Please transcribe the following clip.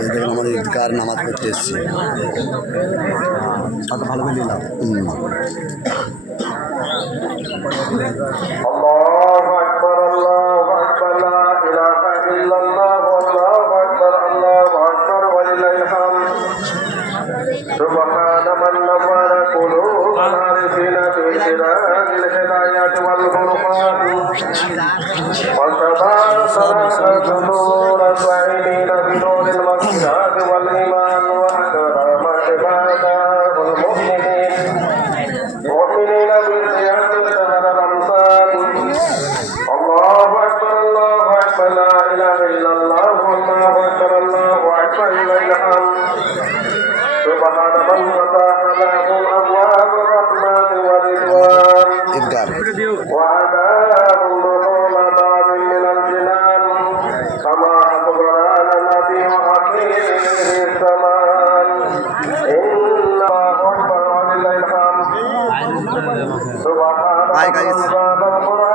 এই দেখুন আমাদের ঈদগার নামাজ পড়তে এসেছি। ভালো করে নিলাম। سبحان من نور قلوب العارفين بإدراك الهدايات والفرقان وتبارك صدور الفاعلين بنور المغفرة والإيمان وأكرم عباده المؤمنين بالزيادة شهر الأمثال. الله أكبر الله أكبر لا إله إلا الله والله أكبر الله أكبر لله الحمد. سبحان من فتح له أبواب الرحمة والرضوان وعذاب دخول باب من الجنان كما أخبر على النبي حكيم الزمان. إن الله أكبر ولله الحمد. سبحان من زاد القرآن